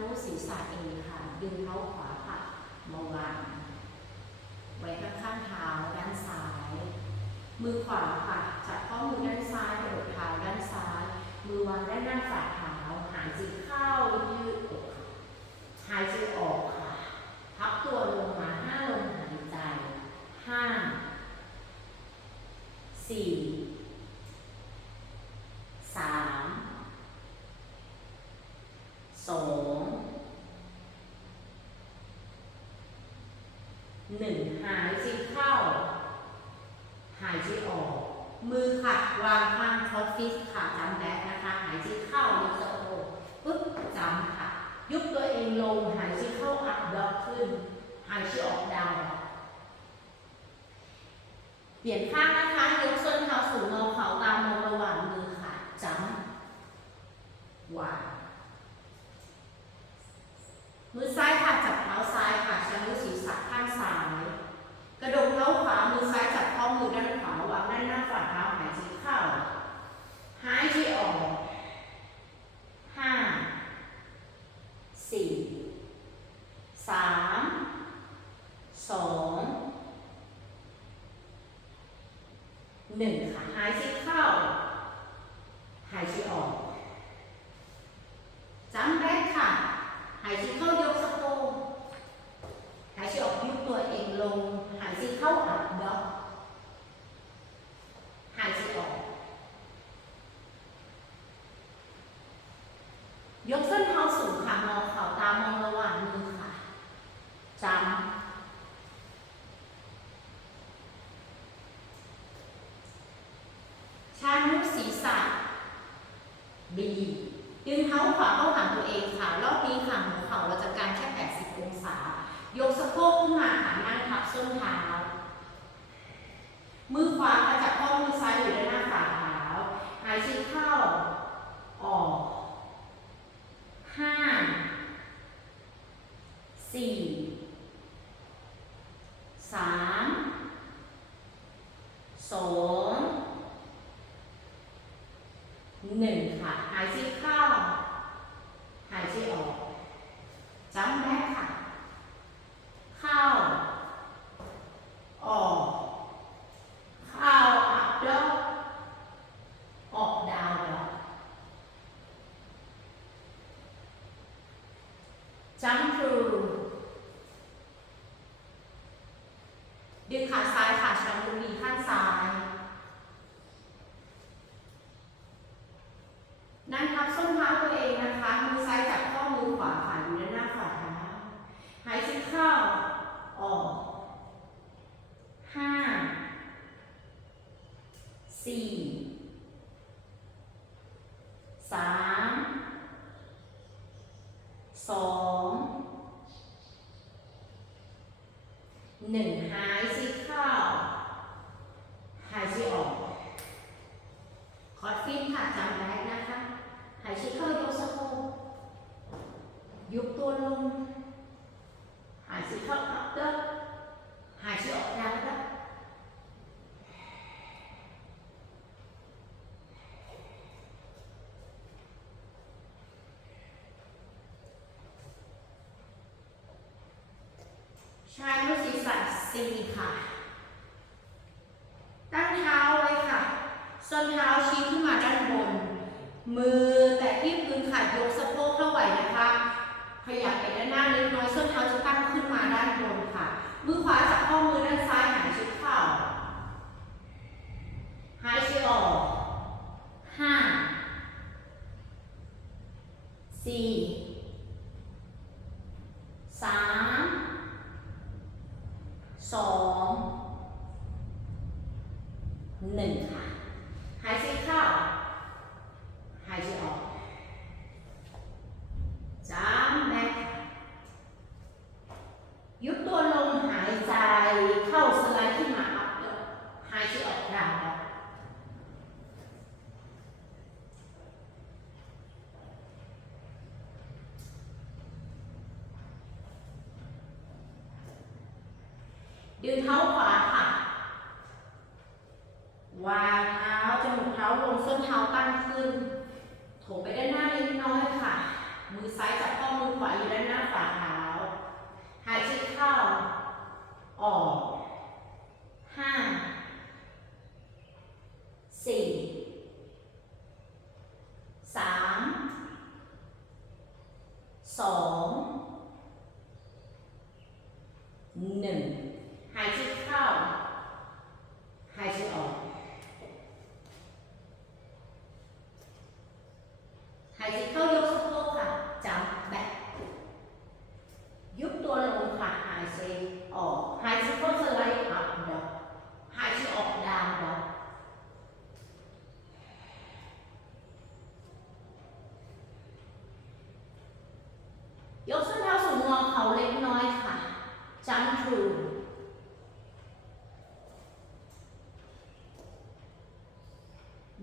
นุศีรษะเองค่ะ ดึงเท้าขวาค่ะมาวางไว้ข้างข้างเท้าด้านซ้าย มือขวาค่ะ จับข้อมือด้านซ้ายกระดดเท้าด้านซ้าย มือวางด้านหน้าฝ่าเท้า หายใจเข้ายืดอกหายใจออกค่ะ พับตัวลงมาห้าลมหายใจห้าสี่าม สองหนึ่งหายใจเข้า หายใจออก มือค่ะ วางข้างคอฟฟิศค่ะจำแบ็คนะคะ หายใจเข้ายกสะโพกปึ๊บจำค่ะ ยุบตัวเองลง หายใจเข้าอัพดอกขึ้น หายใจออกดาวเปลี่ยนข้างนะคะยกส้นเท้าสูงงอเข่าตามมองระหว่างมือค่ะจำวาง มือซ้ายค่ะจับเท้าซ้ายค่ะใช้มือศีรษะข้างซ้าย กระดกเท้าขวา มือซ้ายจับข้อมือด้านขวาวางด้านหน้าฝ่าเท้าหายใจเข้า หายใจออกห้าสี่สามสองหนึ่งค่ะ หายใจเข้า หายใจออกจำแรกค่ะ หายใจเข้ายกสะโพก หายใจออกยุบตัวเองลง หายใจเข้าอัพด็อก หายใจออก ยกส้นเท้าสูงค่ะมองเข่าตามองระหว่างมือค่ะจำ ชานุศีรษะดีดึงเท้าขวาเข้าหาตัวเองค่ะ รอบนี้ค่ะหัวเข่าเราจะการแค่ 80 องศา ยกสะโพกขึ้นมาค่ะนั่งทับส้นเท้า มือขวามาจับข้อมือซ้ายอยู่ด้านหน้าฝ่าเท้า หายใจเข้า ออก ห้า สี่ สาม สอง หนึ่งค่ะ หายใจเข้า หายใจออกจำแบ็คค่ะ เข้า ออก เข้าอัพด็อกออกดาวด็อก จัมพรูดึงขาซ้ายขาชันบุรีข้างซ้าย นั่งทับส้นเท้าตัวเองนะคะ มือซ้ายจับข้อมือขวาค่ะอยู่ด้านหน้าฝ่าเท้า หายใจเข้า ออก ห้า สี่ สาม สอง หนึ่งหายใจเข้า หายใจออก คอร์ดฟินค่ะจำไว้นะคะ หายใจเข้ายกสะโพกยุบตัวลง หายใจเข้าอัพเดิหายใจออกดาวน์ ชายนุศีรษะสี่ค่ะ ตั้งเท้าไว้ค่ะ ส้นเท้าชี้ขึ้นมาด้านบน มือแตะที่พื้นค่ะยกสะโพกเข้าไหวนะคะขยับไปด้านหน้าเล็กน้อยส้นเท้าจะตั้งขึ้นมาด้านบนค่ะ มือขวาจับข้อมือด้านซ้ายหายใจเข้าหายใจออกห้าสี่าม สอง หนึ่งค่ะ หายใจเข้า หายใจออกจำแบ็คยุบตัวลงหายใจเข้าสไลด์ขึ้นมาอัพแล้วหายใจออกดาวน์ ดึงเท้าขวาค่ะ วางเท้าจมูกเท้าลงส้นเท้าตั้งขึ้น โถไปด้านหน้าเล็กน้อยค่ะ มือซ้ายจับข้อมือขขวาอยู่ด้านหน้าฝ่าเท้า หายใจเข้า ออกห้าสี่สามสองหนึ่ง หายใจเข้า หายใจออก หายใจเข้ายกสะโพกค่ะจับแบกยุบตัวลงค่ะ หายใจออก หายใจเข้าสไลด์อัพดอกหายใจออกดาวดอก ยกส้นเท้าสูงงอเข่าเล็กน้อยค่ะจังทรู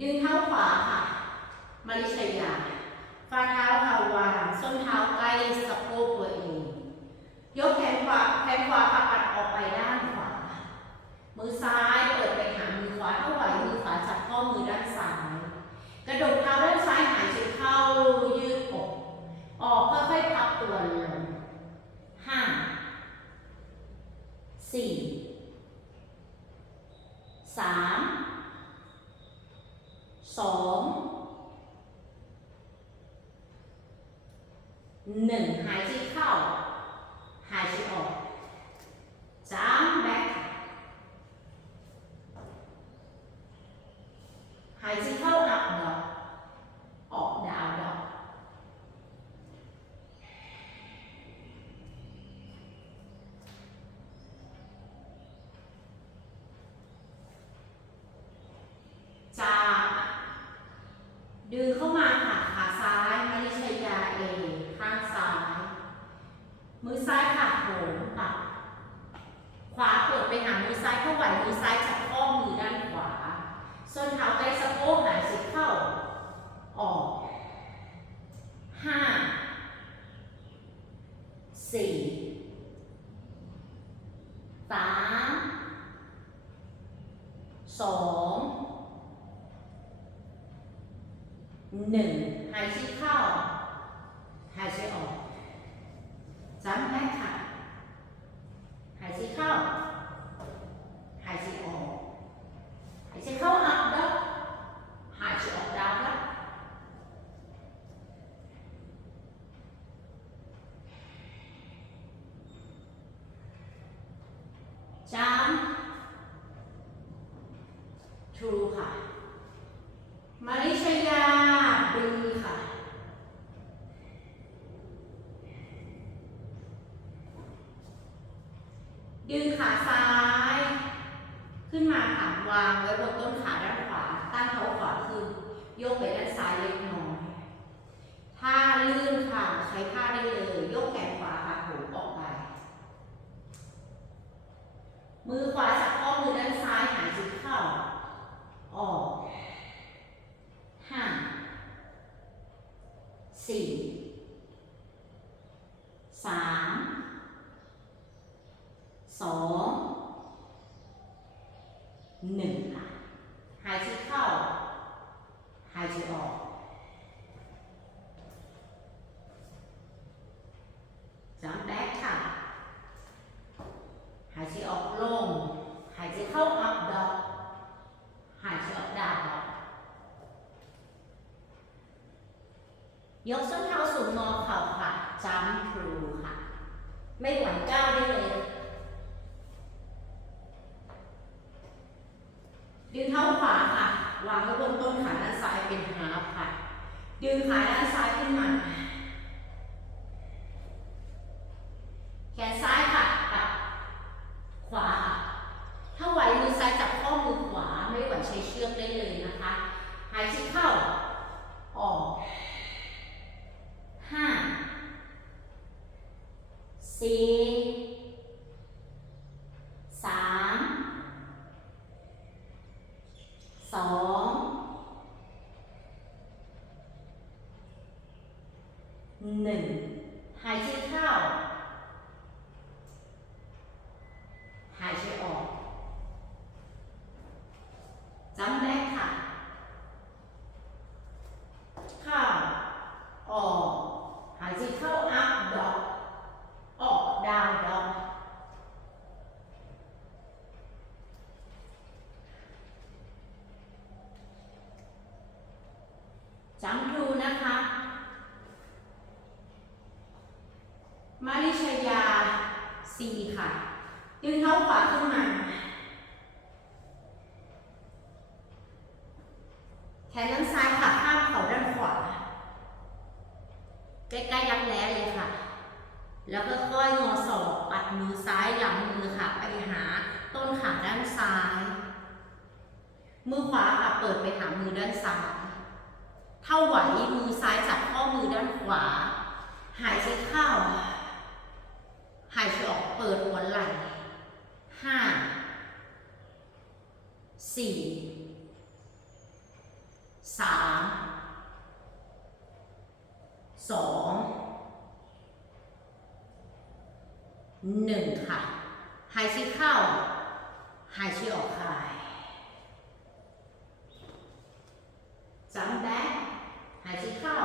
ดึงเท้าขวาค่ะ มาริชยาฝ่าเท้าค่ะวางส้นเท้าใกล้สะโพกตัวเอง ยกแขนขวาแขนขวาค่ะปัดออกไปด้านขวา มือซ้ายเปิดไปหามือขวาถ้าไหวมือขวาจับข้อมือด้านซ้าย กระดกเท้าด้านซ้ายหายใจเข้ายืดอกออกค่อยๆพับตัวลงห้า สี่สามสองหนึ่งหายใจเข้า หายใจออกสามแบ็คหายใจเข้าอัพดอกออกดาวดอกจากดึงเข้ามาค่ะขาซ้ายมาริชยาเอข้างซ้าย มือซ้ายค่ะโหมปักขวาเปิดไปหามือซ้ายเข้าไหวมือซ้ายจับข้อมือด้านขวา ส้นเท้าใกล้สะโพกหายใจเข้า ออกห้าสี่สาม สองหนึ่งหายใจเข้า หายใจออกซ้ำแรกค่ะ หายใจเข้า หายใจออก หายใจเข้าอัพดับหายใจออกดาวครับจำ true ค่ะ มาริชยาบีค่ะ ดึงขาซ้าย ขึ้นมาค่ะวางไว้บนต้นขาด้านขวา ตั้งเท้าขวาขึ้น ยกไปด้านซ้ายเล็กน้อยถ้าลื่นค่ะ ใช้ท่าได้เลย ยกแขนขวาค่ะโหออกไป มือขวาจับข้อมือด้านซ้ายหายใจเข้า ออกห้าสี่สามสองหนึ่งค่ะ หายใจเข้า หายใจออก จัมแบ็คค่ะ หายใจออกลง หายใจเข้าอัพดอก หายใจออกดาวดอก ยกส้นเท้าสูงงอเข่าค่ะจัมพรูค่ะ ไม่ไหวก้าวได้เลย ดึงเท้าขวาค่ะ วางไว้บนต้นขาด้านซ้ายเป็นฮาร์ฟค่ะ ดึงขาด้านซ้ายขึ้นมาแขนซ้ายค่ะปัดขวาค่ะ ถ้าไหวมือซ้ายจับข้อมือขวา ไม่ไหวใช้เชือกได้เลยนะคะ หายใจเข้า ออกห้า สี่สามสองหนึ่งหายใจเข้า หายใจออกจำแรกค่ะ เข้า ออก หายใจเข้าอัพด ดูนะคะ มาริชยา C ค่ะ ดึงเท้าขวาขึ้นมา แขนด้านซ้ายค่ะ ข้างเข่าด้านขวา ใกล้ๆรักแร้เลยค่ะ แล้วก็ค่อยงอศอกปัดมือซ้ายหลังมือค่ะ ไปหาต้นขาด้านซ้าย มือขวาค่ะเปิดไปหามือด้านซ้ายเท่าไหวมือซ้ายจับข้อมือด้านขวา หายใจเข้า หายใจออกเปิดหัวไหล่ห้าสี่สาม สองหนึ่งค่ะ หายใจเข้า หายใจออกคลายจำแบ็คหายใจเข้า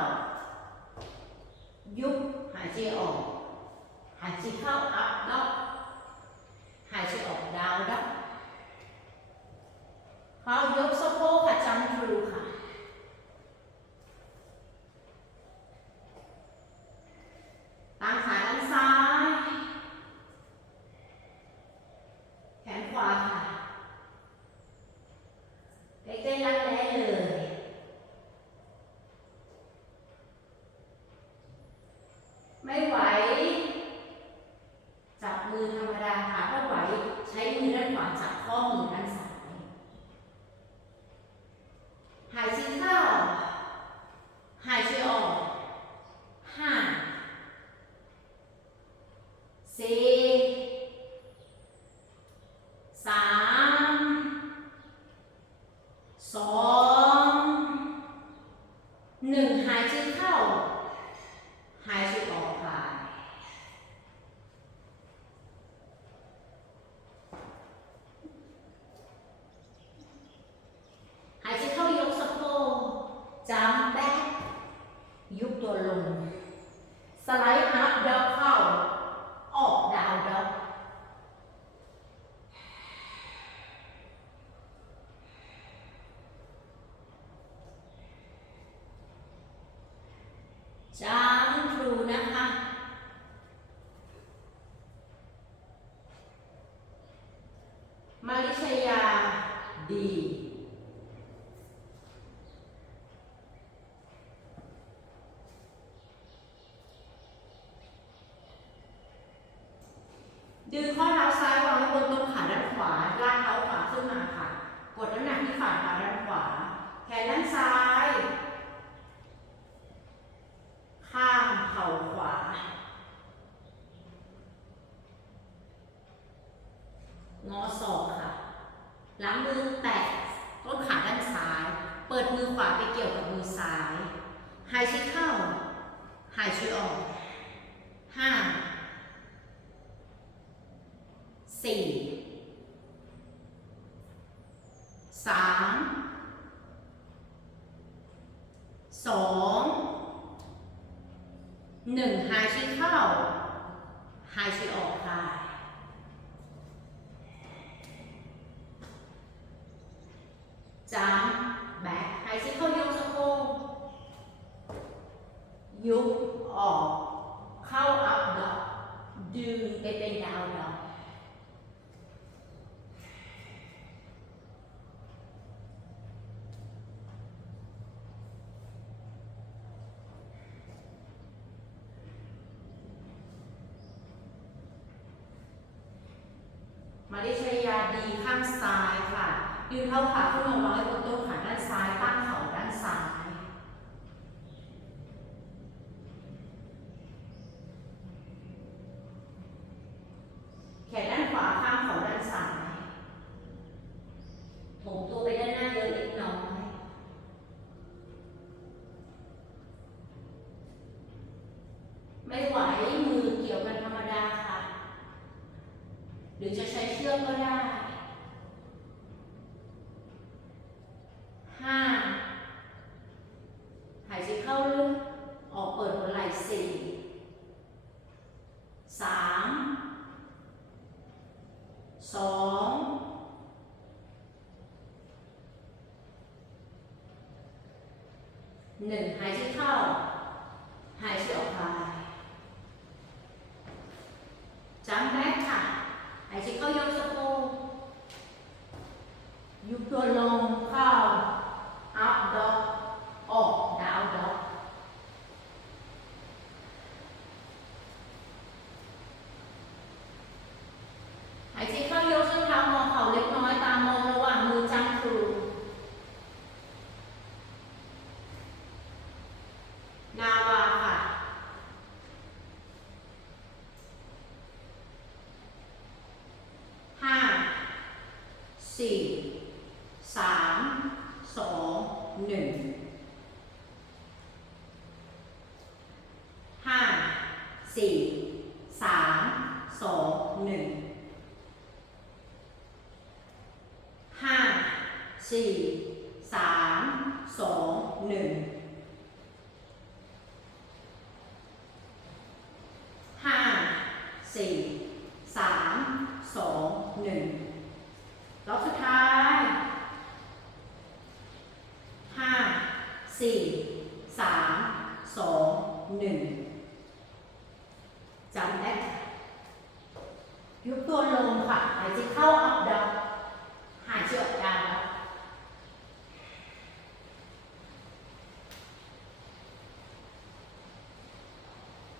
ยุบหายใจออก หายใจเข้าอัพด็อกหายใจออกดาวด็อกเขายกสะโพกค่ะจำทรูค่ะ ตั้งขาด้านซ้าย แขนขวาค่ะใกล้ๆรักแร้เลย ไม่ไหว จับมือธรรมดาค่ะถ้าไหว ใช้มือด้านขวาจับข้อมือด้านซ้าย หายใจเข้า หายใจออกห้า สี่สามสองหนึ่งหายใจเข้า หายใจออกค่ะหายใจเข้ายกสะโพกจำแบ็คยุบตัวลง สไลด์อัพดาวเข้า ออกดาวดอกจามทรูนะคะ มาริชยา ดี ดึงข้อเท้าซ้ายวางไว้บนต้นขาด้านขวาลากเท้าขวาขึ้นมาค่ะ กดน้ำหนักที่ฝ่าเท้าด้านขวา แขนด้านซ้าย ข้างเข่าขวา งอศอกค่ะ หลังมือแตะต้นขาด้านซ้าย เปิดมือขวาไปเกี่ยวกับมือซ้าย หายใจเข้า หายใจออก ห้า สี่ สามสองหนึ่งหายใจเข้า หายใจออกค่ะ จำแบกหายใจเข้ายกสะโพกยุบออก เข้าอัพดอกดึงไปเป็นดาวดอก มาดิชยาดีข้างซ้ายค่ะยืนเท้าขาขึ้นมาวางไว้บนซ้ายตั้งเข่าด้านซ้าย แขนด้านขวาข้างเข่าด้านซ้ายโถมตัวไปด้านหน้าเยอะเล็กน้อย ไม่ไหวมือเกี่ยวกันธรรมดาค่ะ หรือจะใช้เชือกก็ได้ ห้า หายใจเข้าลึก ออกเปิดหัวไหล่สี่ สาม สอง หนึ่งหายใจเข้า หายใจออกค่ะจังแบ็คค่ะ หายใจเข้ายกสะโพกยุบตัวลงเข้า up dog ออก down dog หายใจเข้ายกส้นเท้ามองเข่าเล็กน้อยตามมองระหว่างมือจังครู นาวาค่ะ ห้า สี่สามสองหนึ่งห้าสี่สามสองหนึ่งห้าสี่สามสองหนึ่งห้าสี่สามสองหนึ่ง รอบสุดท้ายห้าสี่สามสองหนึ่ง